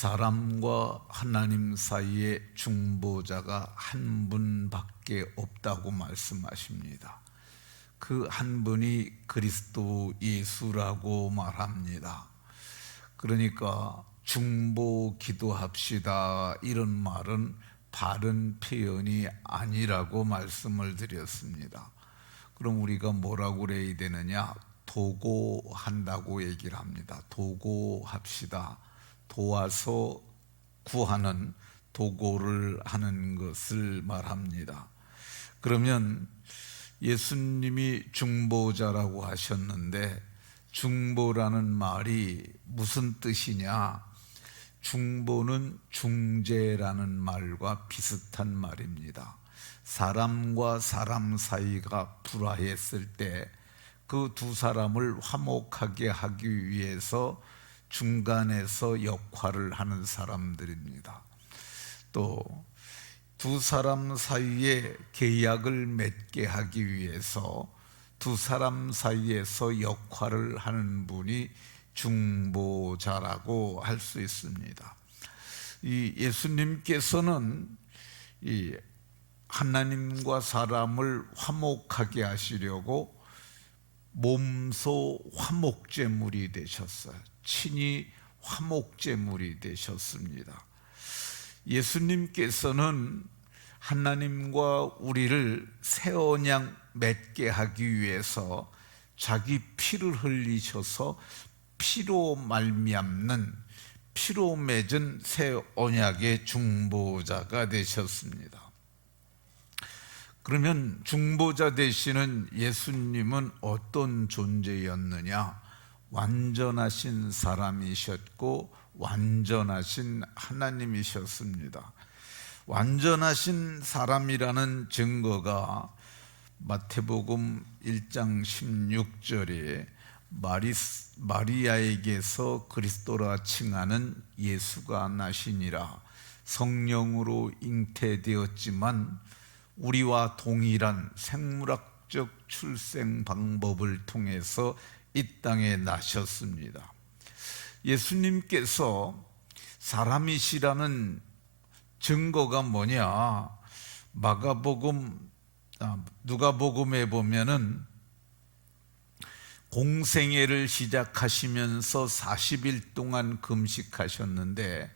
사람과 하나님 사이에 중보자가 한 분밖에 없다고 말씀하십니다. 그 한 분이 그리스도 예수라고 말합니다. 그러니까 중보 기도합시다 이런 말은 바른 표현이 아니라고 말씀을 드렸습니다. 그럼 우리가 뭐라고 그래야 되느냐? 도고한다고 얘기를 합니다. 도고합시다. 도와서 구하는, 도고를 하는 것을 말합니다. 그러면 예수님이 중보자라고 하셨는데, 중보라는 말이 무슨 뜻이냐? 중보는 중재라는 말과 비슷한 말입니다. 사람과 사람 사이가 불화했을 때 그 두 사람을 화목하게 하기 위해서 중간에서 역할을 하는 사람들입니다. 또 두 사람 사이에 계약을 맺게 하기 위해서 두 사람 사이에서 역할을 하는 분이 중보자라고 할 수 있습니다. 이 예수님께서는 이 하나님과 사람을 화목하게 하시려고 몸소 화목제물이 되셨어요. 친히 화목제물이 되셨습니다. 예수님께서는 하나님과 우리를 새 언약 맺게 하기 위해서 자기 피를 흘리셔서 피로 말미암는, 피로 맺은 새 언약의 중보자가 되셨습니다. 그러면 중보자 되시는 예수님은 어떤 존재였느냐? 완전하신 사람이셨고 완전하신 하나님이셨습니다. 완전하신 사람이라는 증거가 마태복음 1장 16절에 마리아에게서 그리스도라 칭하는 예수가 나시니라. 성령으로 잉태되었지만 우리와 동일한 생물학적 출생 방법을 통해서 이 땅에 나셨습니다. 예수님께서 사람이시라는 증거가 뭐냐? 누가복음에 보면은 공생애를 시작하시면서 40일 동안 금식하셨는데,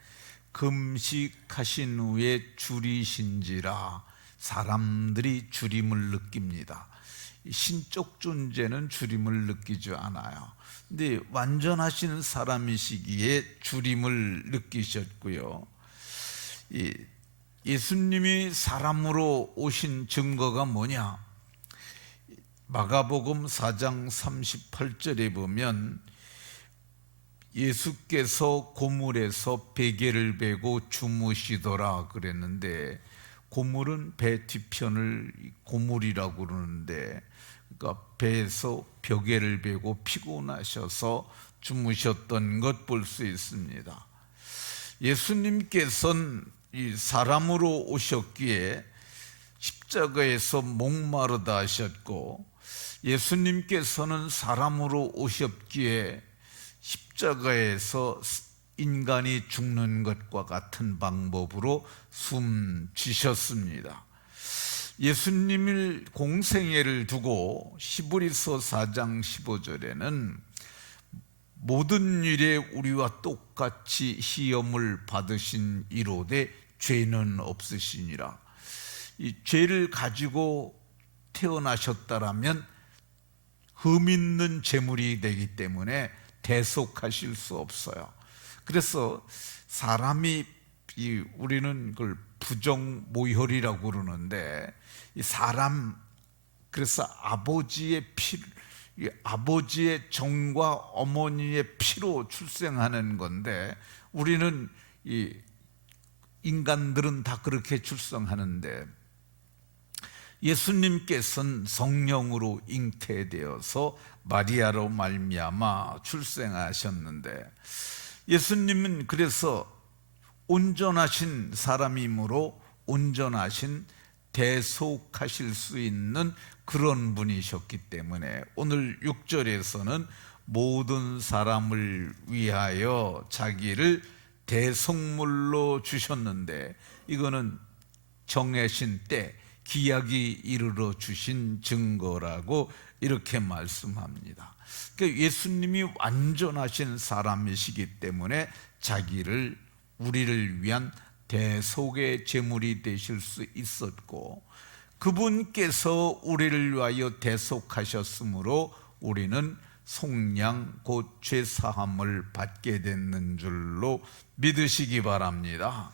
금식하신 후에 줄이신지라 사람들이 줄임을 느낍니다. 신적 존재는 줄임을 느끼지 않아요. 근데 완전하신 사람이시기에 줄임을 느끼셨고요. 예수님이 사람으로 오신 증거가 뭐냐? 마가복음 4장 38절에 보면 예수께서 고물에서 베개를 베고 주무시더라 그랬는데, 고물은 배 뒤편을 고물이라고 그러는데, 그러니까 배에서 벽에를 베고 피곤하셔서 주무셨던 것 볼 수 있습니다. 예수님께서는 이 사람으로 오셨기에 십자가에서 목마르다 하셨고, 예수님께서는 사람으로 오셨기에 십자가에서 인간이 죽는 것과 같은 방법으로 숨지셨습니다. 예수님을 공생애를 두고 히브리서 4장 15절에는 모든 일에 우리와 똑같이 시험을 받으신 이로되 죄는 없으시니라. 이 죄를 가지고 태어나셨다라면 흠 있는 제물이 되기 때문에 대속하실 수 없어요. 그래서 사람이 우리는 그걸 부정모혈이라고 그러는데, 이 사람, 그래서 아버지의 아버지의 정과 어머니의 피로 출생하는 건데, 우리는 인간들은 다 그렇게 출생하는데, 예수님께서는 성령으로 잉태되어서 마리아로 말미암아 출생하셨는데, 예수님은 그래서 온전하신 사람이므로 온전하신 대속하실 수 있는 그런 분이셨기 때문에 오늘 6절에서는 모든 사람을 위하여 자기를 대속물로 주셨는데 이거는 정해진 때 기약이 이르러 주신 증거라고 이렇게 말씀합니다. 그러니까 예수님이 완전하신 사람이시기 때문에 자기를 우리를 위한 대속의 제물이 되실 수 있었고, 그분께서 우리를 위하여 대속하셨으므로 우리는 속량 곧 죄사함을 받게 됐는 줄로 믿으시기 바랍니다.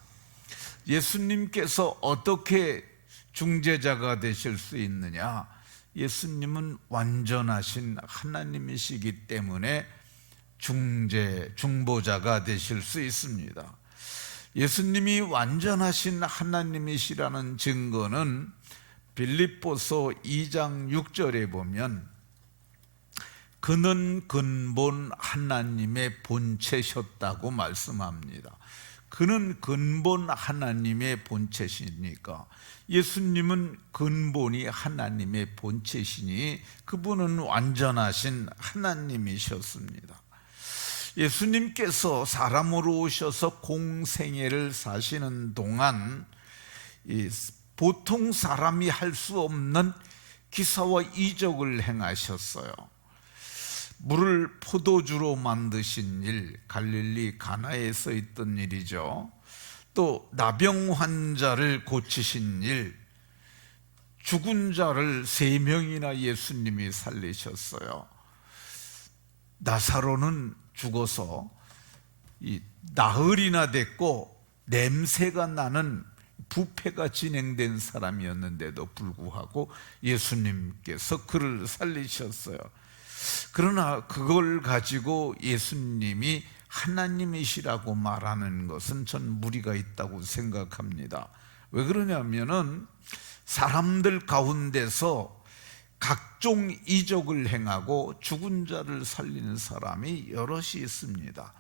예수님께서 어떻게 중재자가 되실 수 있느냐? 예수님은 완전하신 하나님이시기 때문에 중보자가 되실 수 있습니다. 예수님이 완전하신 하나님이시라는 증거는 빌립보서 2장 6절에 보면 그는 근본 하나님의 본체셨다고 말씀합니다. 그는 근본 하나님의 본체시니까 예수님은 근본이 하나님의 본체시니 그분은 완전하신 하나님이셨습니다. 예수님께서 사람으로 오셔서 공생애를 사시는 동안 보통 사람이 할 수 없는 기사와 이적을 행하셨어요. 물을 포도주로 만드신 일, 갈릴리 가나에서 있던 일이죠. 또 나병 환자를 고치신 일, 죽은 자를 3명이나 예수님이 살리셨어요. 나사로는 죽어서 나흘이나 됐고 냄새가 나는 부패가 진행된 사람이었는데도 불구하고 예수님께서 그를 살리셨어요. 그러나 그걸 가지고 예수님이 하나님이시라고 말하는 것은 전 무리가 있다고 생각합니다. 왜 그러냐면은 사람들 가운데서 각종 이적을 행하고 죽은 자를 살리는 사람이 여럿이 있습니다.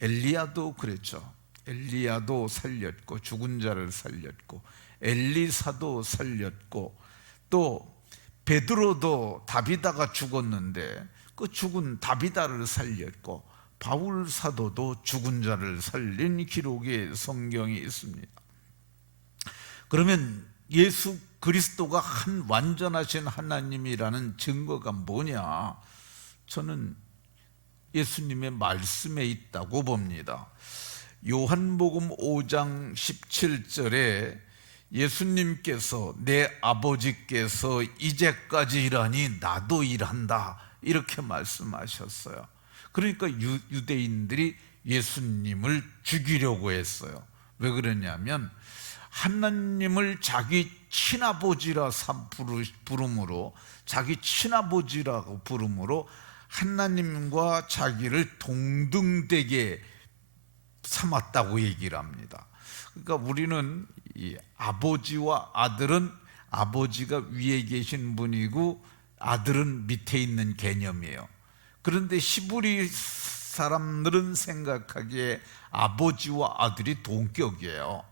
엘리야도 그랬죠. 엘리야도 살렸고 죽은 자를 살렸고, 엘리사도 살렸고, 또 베드로도 다비다가 죽었는데 그 죽은 다비다를 살렸고, 바울 사도도 죽은 자를 살린 기록의 성경이 있습니다. 그러면 예수 그리스도가 한 완전하신 하나님이라는 증거가 뭐냐? 저는 예수님의 말씀에 있다고 봅니다. 요한복음 5장 17절에 예수님께서 내 아버지께서 이제까지 일하니 나도 일한다 이렇게 말씀하셨어요. 그러니까 유대인들이 예수님을 죽이려고 했어요. 왜 그러냐면 하나님을 자기 친아버지라 부름으로, 자기 친아버지라고 부름으로 하나님과 자기를 동등되게 삼았다고 얘기를 합니다. 그러니까 우리는 이 아버지와 아들은 아버지가 위에 계신 분이고 아들은 밑에 있는 개념이에요. 그런데 히브리 사람들은 생각하기에 아버지와 아들이 동격이에요.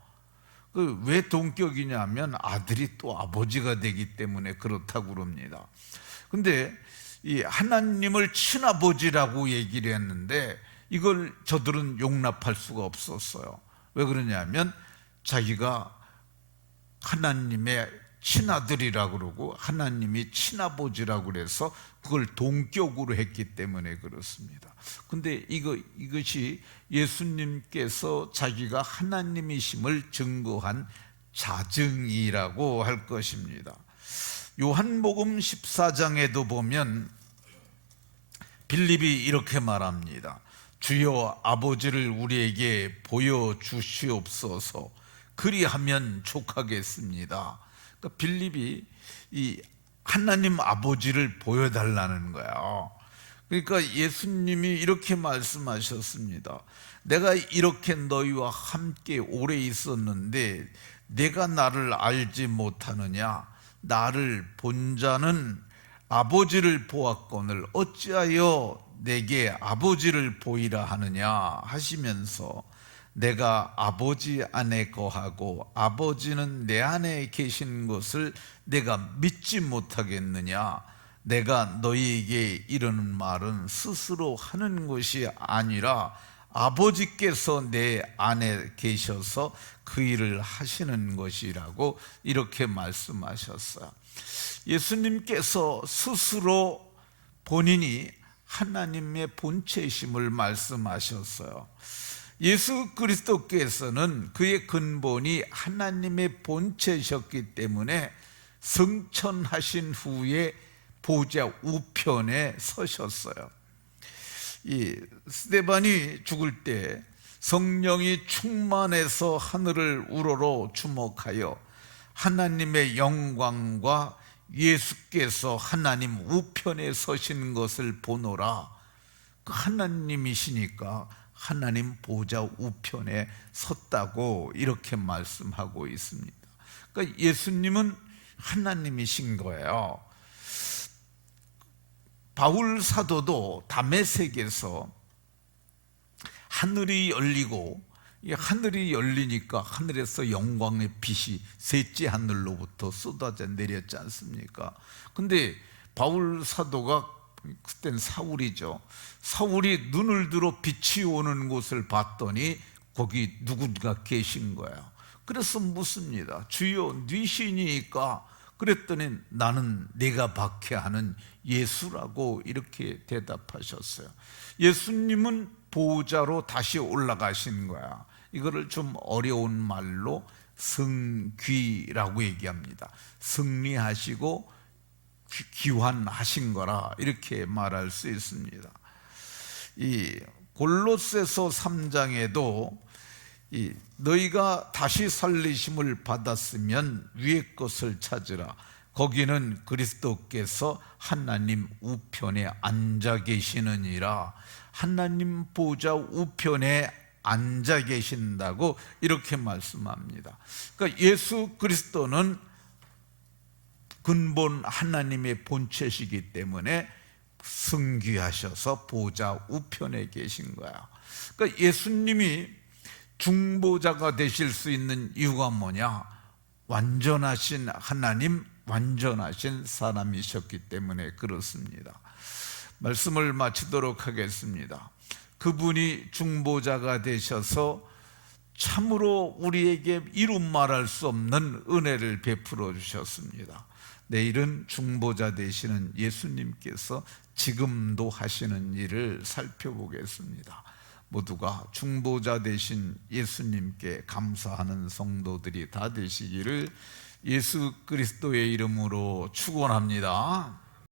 왜 동격이냐면 아들이 또 아버지가 되기 때문에 그렇다고 그럽니다. 근데 이 하나님을 친아버지라고 얘기를 했는데 이걸 저들은 용납할 수가 없었어요. 왜 그러냐면 자기가 하나님의 친아들이라고 그러고 하나님이 친아버지라고 그래서 그걸 동격으로 했기 때문에 그렇습니다. 근데 이것이 예수님께서 자기가 하나님이심을 증거한 자증이라고 할 것입니다. 요한복음 14장에도 보면 빌립이 이렇게 말합니다. 주여 아버지를 우리에게 보여주시옵소서. 그리하면 족하겠습니다. 그러니까 빌립이 이 하나님 아버지를 보여달라는 거야. 그러니까 예수님이 이렇게 말씀하셨습니다. 내가 이렇게 너희와 함께 오래 있었는데 내가 나를 알지 못하느냐? 나를 본 자는 아버지를 보았거늘 어찌하여 내게 아버지를 보이라 하느냐 하시면서 내가 아버지 안에 거하고 아버지는 내 안에 계신 것을 내가 믿지 못하겠느냐? 내가 너희에게 이르는 말은 스스로 하는 것이 아니라 아버지께서 내 안에 계셔서 그 일을 하시는 것이라고 이렇게 말씀하셨어요. 예수님께서 스스로 본인이 하나님의 본체심을 말씀하셨어요. 예수 그리스도께서는 그의 근본이 하나님의 본체셨기 때문에 승천하신 후에 보좌 우편에 서셨어요. 이 스데반이 죽을 때 성령이 충만해서 하늘을 우러러 주목하여 하나님의 영광과 예수께서 하나님 우편에 서신 것을 보노라. 그 하나님이시니까 하나님 보좌 우편에 섰다고 이렇게 말씀하고 있습니다. 그러니까 예수님은 하나님이신 거예요. 바울 사도도 다메섹에서 하늘이 열리고, 이 하늘이 열리니까 하늘에서 영광의 빛이 셋째 하늘로부터 쏟아져 내렸지 않습니까? 근데 바울 사도가, 그땐 사울이죠, 사울이 눈을 들어 빛이 오는 곳을 봤더니 거기 누군가 계신 거예요. 그래서 묻습니다. 주여, 뉘시니까? 그랬더니 나는 내가 박해하는 예수라고 이렇게 대답하셨어요. 예수님은 보좌로 다시 올라가신 거야. 이거를 좀 어려운 말로 승귀라고 얘기합니다. 승리하시고 귀환하신 거라 이렇게 말할 수 있습니다. 이 골로새서 3장에도 너희가 다시 살리심을 받았으면 위의 것을 찾으라. 거기는 그리스도께서 하나님 우편에 앉아 계시느니라. 하나님 보좌 우편에 앉아 계신다고 이렇게 말씀합니다. 그러니까 예수 그리스도는 근본 하나님의 본체시기 때문에 승귀하셔서 보좌 우편에 계신 거야. 그러니까 예수님이 중보자가 되실 수 있는 이유가 뭐냐? 완전하신 하나님, 완전하신 사람이셨기 때문에 그렇습니다. 말씀을 마치도록 하겠습니다. 그분이 중보자가 되셔서 참으로 우리에게 이루 말할 수 없는 은혜를 베풀어 주셨습니다. 내일은 중보자 되시는 예수님께서 지금도 하시는 일을 살펴보겠습니다. 모두가 중보자 되신 예수님께 감사하는 성도들이 다 되시기를 예수 그리스도의 이름으로 축원합니다.